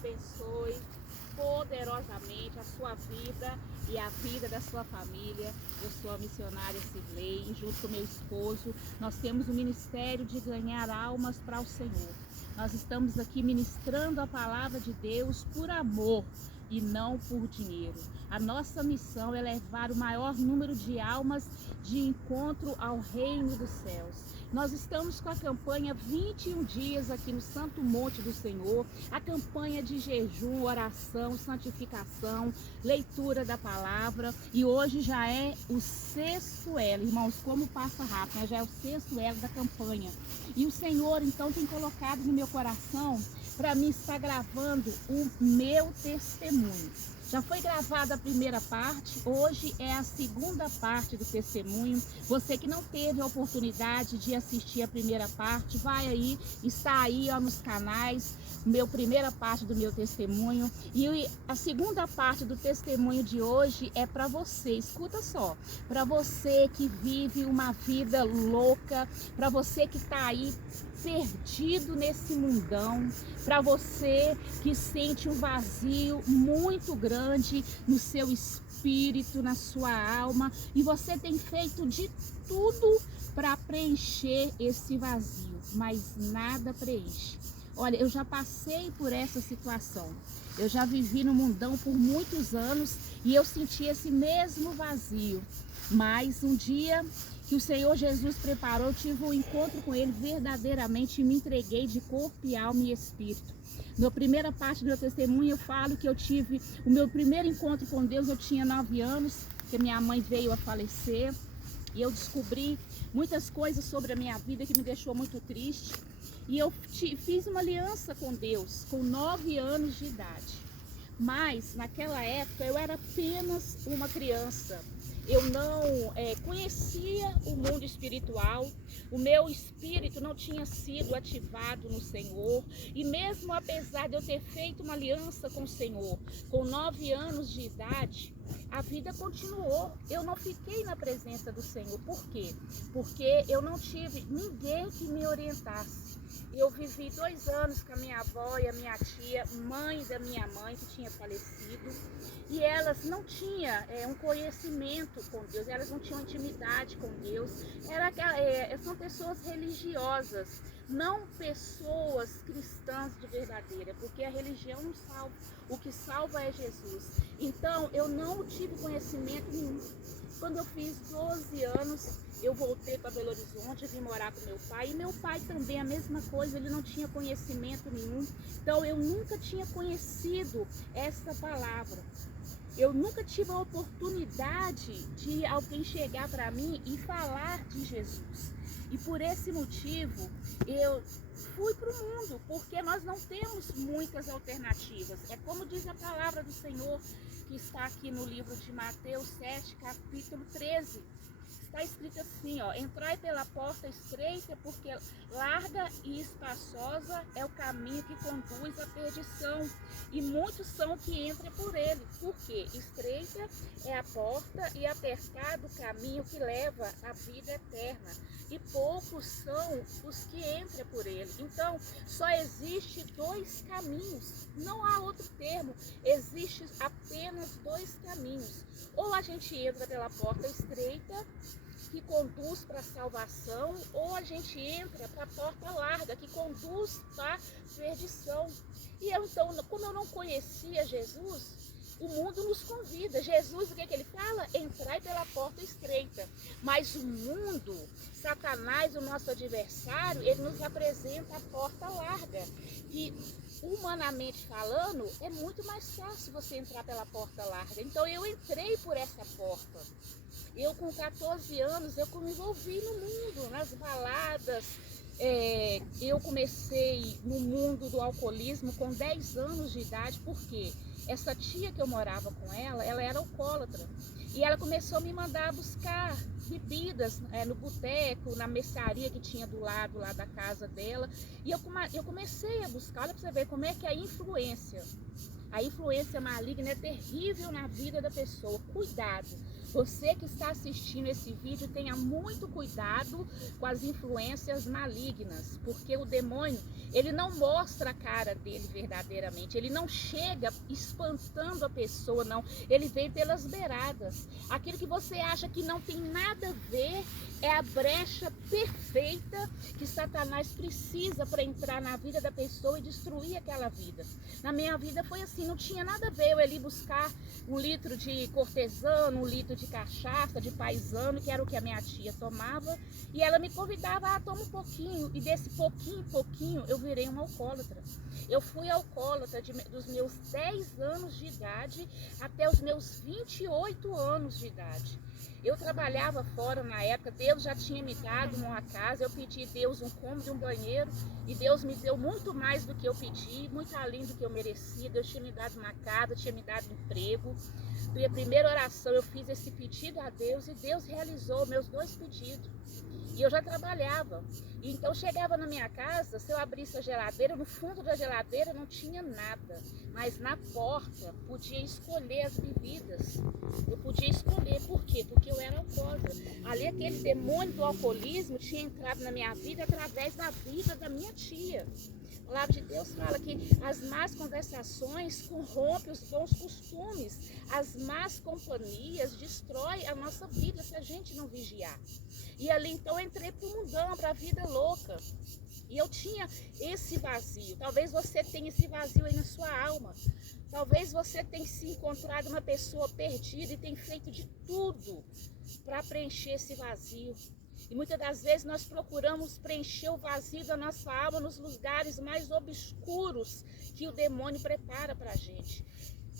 abençoe poderosamente a sua vida e a vida da sua família. Eu sou a missionária Cirlei e junto com meu esposo nós temos o ministério de ganhar almas para o Senhor. Nós estamos aqui ministrando a palavra de Deus por amor e não por dinheiro. A nossa missão é levar o maior número de almas de encontro ao reino dos céus. Nós estamos com a campanha 21 dias aqui no Santo Monte do Senhor, a campanha de jejum, oração, santificação, leitura da palavra, e hoje já é o 6º elo, irmãos, como passa rápido, né? Já é o 6º elo da campanha. E o Senhor então tem colocado no meu coração para mim estar gravando o meu testemunho. Já foi gravada a primeira parte, hoje é a segunda parte do testemunho. Você que não teve a oportunidade de assistir a primeira parte, vai aí, está aí ó, nos canais, primeira parte do meu testemunho. E a segunda parte do testemunho de hoje é para você, escuta só, para você que vive uma vida louca, para você que está aí perdido nesse mundão, para você que sente um vazio muito grande no seu espírito, na sua alma, e você tem feito de tudo para preencher esse vazio, mas nada preenche. Olha, eu já passei por essa situação, eu já vivi no mundão por muitos anos e eu senti esse mesmo vazio, mas um dia que o Senhor Jesus preparou, eu tive um encontro com Ele verdadeiramente e me entreguei de corpo e alma e espírito. Na primeira parte do meu testemunho eu falo que eu tive o meu primeiro encontro com Deus, eu tinha 9 anos, que minha mãe veio a falecer, e eu descobri muitas coisas sobre a minha vida que me deixou muito triste, e eu fiz uma aliança com Deus com 9 anos de idade, mas naquela época eu era apenas uma criança. Eu não conhecia o mundo espiritual, o meu espírito não tinha sido ativado no Senhor, e mesmo apesar de eu ter feito uma aliança com o Senhor, com 9 anos de idade, a vida continuou. Eu não fiquei na presença do Senhor. Por quê? Porque eu não tive ninguém que me orientasse. Eu vivi 2 anos com a minha avó e a minha tia, mãe da minha mãe, que tinha falecido, e elas não tinham um conhecimento com Deus, elas não tinham intimidade com Deus. São pessoas religiosas, não pessoas cristãs de verdadeira, porque a religião não salva, o que salva é Jesus. Então eu não tive conhecimento nenhum. Quando eu fiz 12 anos, eu voltei para Belo Horizonte, vim morar com meu pai, e meu pai também a mesma coisa, ele não tinha conhecimento nenhum. Então eu nunca tinha conhecido essa palavra. Eu nunca tive a oportunidade de alguém chegar para mim e falar de Jesus. E por esse motivo, eu fui para o mundo, porque nós não temos muitas alternativas. É como diz a palavra do Senhor, que está aqui no livro de Mateus 7, capítulo 13. Está escrito assim, ó: entrai pela porta estreita, porque larga e espaçosa é o caminho que conduz à perdição, e muitos são que entram por ele. Porque estreita é a porta e apertado o caminho que leva à vida eterna, e poucos são os que entram por ele. Então, só existe 2 caminhos, não há outro termo, existe apenas 2 caminhos. Ou a gente entra pela porta estreita, que conduz para a salvação, ou a gente entra para a porta larga, que conduz para a perdição. E eu, então, como eu não conhecia Jesus, o mundo nos convida. Jesus, o que ele fala? Entrai pela porta estreita. Mas o mundo, Satanás, o nosso adversário, ele nos apresenta a porta larga. E humanamente falando, é muito mais fácil você entrar pela porta larga. Então eu entrei por essa porta. Eu com 14 anos, eu me envolvi no mundo, nas baladas. Eu comecei no mundo do alcoolismo com 10 anos de idade, porque essa tia que eu morava com ela era alcoólatra. E ela começou a me mandar buscar bebidas no boteco, na mercearia que tinha do lado lá da casa dela. E eu comecei a buscar, olha para você ver como é que é a influência. A influência maligna é terrível na vida da pessoa. Cuidado, Você que está assistindo esse vídeo, tenha muito cuidado com as influências malignas, porque o demônio, ele não mostra a cara dele verdadeiramente, ele não chega espantando a pessoa, não, ele vem pelas beiradas. Aquilo que você acha que não tem nada a ver, é a brecha perfeita que Satanás precisa para entrar na vida da pessoa e destruir aquela vida. Na minha vida foi assim, não tinha nada a ver eu ir buscar 1 litro de cortesano, 1 litro de cachaça, de paisano, que era o que a minha tia tomava, e ela me convidava, toma um pouquinho, e desse pouquinho em pouquinho eu virei uma alcoólatra. Eu fui alcoólatra dos meus 10 anos de idade até os meus 28 anos de idade. Eu trabalhava fora na época, Deus já tinha me dado uma casa, eu pedi a Deus um cômodo e um banheiro, e Deus me deu muito mais do que eu pedi, muito além do que eu merecia. Deus tinha me dado uma casa, tinha me dado emprego. Minha primeira oração, eu fiz esse pedido a Deus e Deus realizou meus 2 pedidos. E eu já trabalhava. E então chegava na minha casa, se eu abrisse a geladeira, no fundo da geladeira não tinha nada. Mas na porta podia escolher as bebidas. Eu podia escolher. Por quê? Porque eu era alcoólatra. Ali aquele demônio do alcoolismo tinha entrado na minha vida através da vida da minha tia. A palavra de Deus fala que as más conversações corrompem os bons costumes. As más companhias destroem a nossa vida se a gente não vigiar. E ali então eu entrei para o mundão, para a vida louca. E eu tinha esse vazio. Talvez você tenha esse vazio aí na sua alma. Talvez você tenha se encontrado uma pessoa perdida e tenha feito de tudo para preencher esse vazio. E muitas das vezes nós procuramos preencher o vazio da nossa alma nos lugares mais obscuros que o demônio prepara para a gente.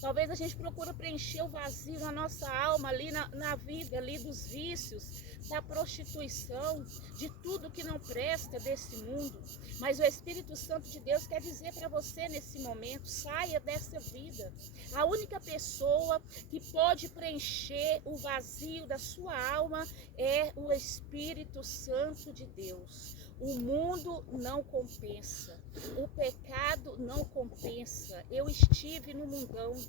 Talvez a gente procure preencher o vazio na nossa alma, ali na vida, ali dos vícios, da prostituição, de tudo que não presta desse mundo. Mas o Espírito Santo de Deus quer dizer para você nesse momento, saia dessa vida. A única pessoa que pode preencher o vazio da sua alma é o Espírito Santo de Deus. O mundo não compensa, o pecado não compensa. Eu estive no mundão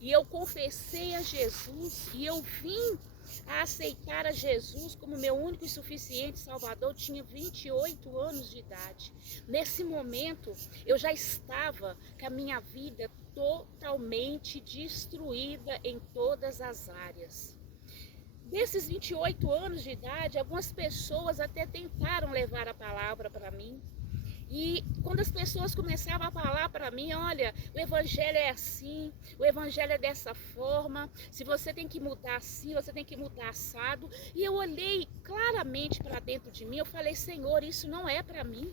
e eu confessei a Jesus e eu vim a aceitar a Jesus como meu único e suficiente Salvador. Eu tinha 28 anos de idade. Nesse momento eu já estava com a minha vida totalmente destruída em todas as áreas. Desses 28 anos de idade, algumas pessoas até tentaram levar a palavra para mim. E quando as pessoas começavam a falar para mim, olha, o evangelho é assim, o evangelho é dessa forma, se você tem que mudar assim, você tem que mudar assado. E eu olhei claramente para dentro de mim, eu falei, Senhor, isso não é para mim.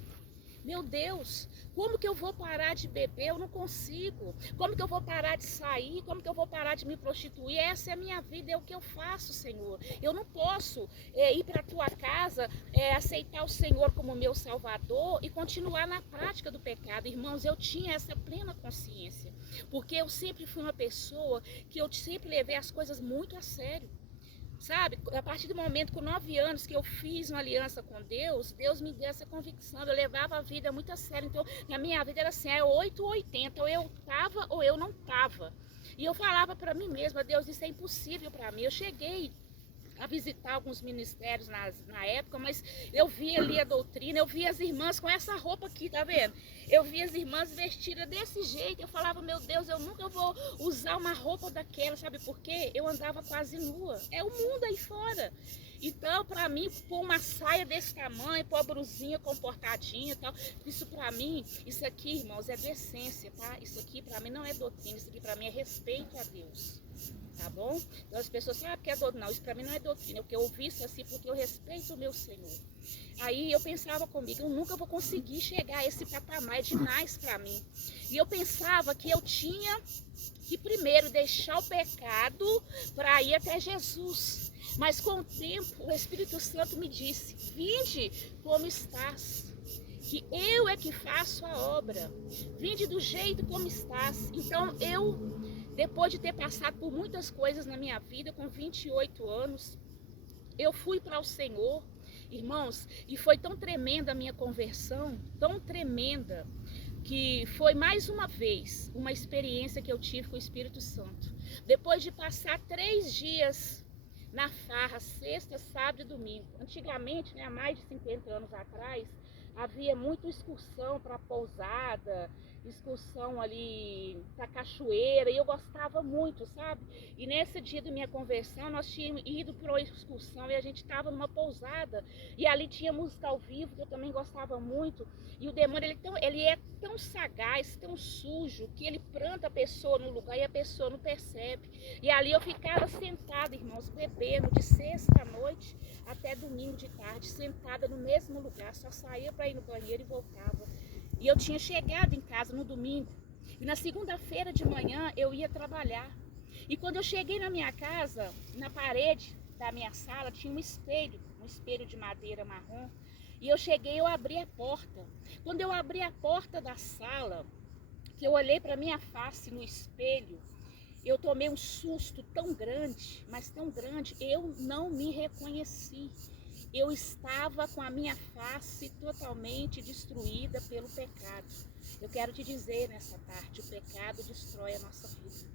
Meu Deus, como que eu vou parar de beber? Eu não consigo. Como que eu vou parar de sair? Como que eu vou parar de me prostituir? Essa é a minha vida, é o que eu faço, Senhor. Eu não posso ir para a tua casa, aceitar o Senhor como meu Salvador e continuar na prática do pecado. Irmãos, eu tinha essa plena consciência, porque eu sempre fui uma pessoa que eu sempre levei as coisas muito a sério. Sabe, a partir do momento, com 9 anos, que eu fiz uma aliança com Deus, Deus me deu essa convicção. Eu levava a vida muito a sério. Então, na minha vida era assim, é 8 ou 80, ou eu estava ou eu não estava. E eu falava para mim mesma, Deus, isso é impossível para mim. Eu cheguei a visitar alguns ministérios na época, mas eu via ali a doutrina, eu via as irmãs com essa roupa aqui, tá vendo? Eu via as irmãs vestidas desse jeito, eu falava, meu Deus, eu nunca vou usar uma roupa daquela, sabe por quê? Eu andava quase nua, é o mundo aí fora. Então, para mim, pôr uma saia desse tamanho, pôr a brusinha comportadinha e tal, isso para mim, isso aqui, irmãos, é decência, tá? Isso aqui para mim não é doutrina, isso aqui para mim é respeito a Deus. Tá bom? Então as pessoas falam, porque é doutrina. Não, isso para mim não é doutrina, porque eu ouvi isso assim porque eu respeito o meu Senhor. Aí eu pensava comigo, eu nunca vou conseguir chegar a esse patamar, é demais para mim. E eu pensava que eu tinha que primeiro deixar o pecado para ir até Jesus. Mas com o tempo, o Espírito Santo me disse, vinde como estás, que eu é que faço a obra. Vinde do jeito como estás. Então depois de ter passado por muitas coisas na minha vida, com 28 anos, eu fui para o Senhor, irmãos, e foi tão tremenda a minha conversão, tão tremenda, que foi mais uma vez uma experiência que eu tive com o Espírito Santo. Depois de passar 3 dias na farra, sexta, sábado e domingo. Antigamente, né, há mais de 50 anos atrás, havia muita excursão para pousada, excursão ali para cachoeira, e eu gostava muito, sabe? E nesse dia da minha conversão, nós tínhamos ido para uma excursão e a gente estava numa pousada, e ali tinha música ao vivo, que eu também gostava muito, e o demônio, ele é tão sagaz, tão sujo, que ele planta a pessoa no lugar e a pessoa não percebe. E ali eu ficava sentada, irmãos, bebendo de sexta à noite até domingo de tarde, sentada no mesmo lugar, só saía para ir no banheiro e voltava. E eu tinha chegado em casa no domingo, e na segunda-feira de manhã eu ia trabalhar. E quando eu cheguei na minha casa, na parede da minha sala tinha um espelho de madeira marrom. E eu cheguei, eu abri a porta. Quando eu abri a porta da sala, que eu olhei para minha face no espelho, eu tomei um susto tão grande, mas tão grande, eu não me reconheci. Eu estava com a minha face totalmente destruída pelo pecado. Eu quero te dizer nessa tarde, o pecado destrói a nossa vida.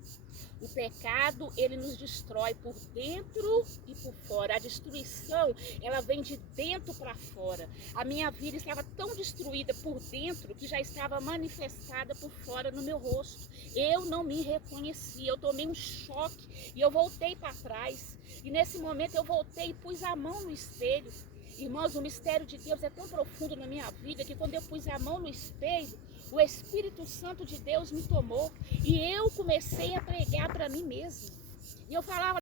O pecado, ele nos destrói por dentro e por fora. A destruição, ela vem de dentro para fora. A minha vida estava tão destruída por dentro que já estava manifestada por fora no meu rosto. Eu não me reconheci, eu tomei um choque e eu voltei para trás. E nesse momento eu voltei e pus a mão no espelho. Irmãos, o mistério de Deus é tão profundo na minha vida que quando eu pus a mão no espelho, o Espírito Santo de Deus me tomou e eu comecei a pregar para mim mesma. E eu falava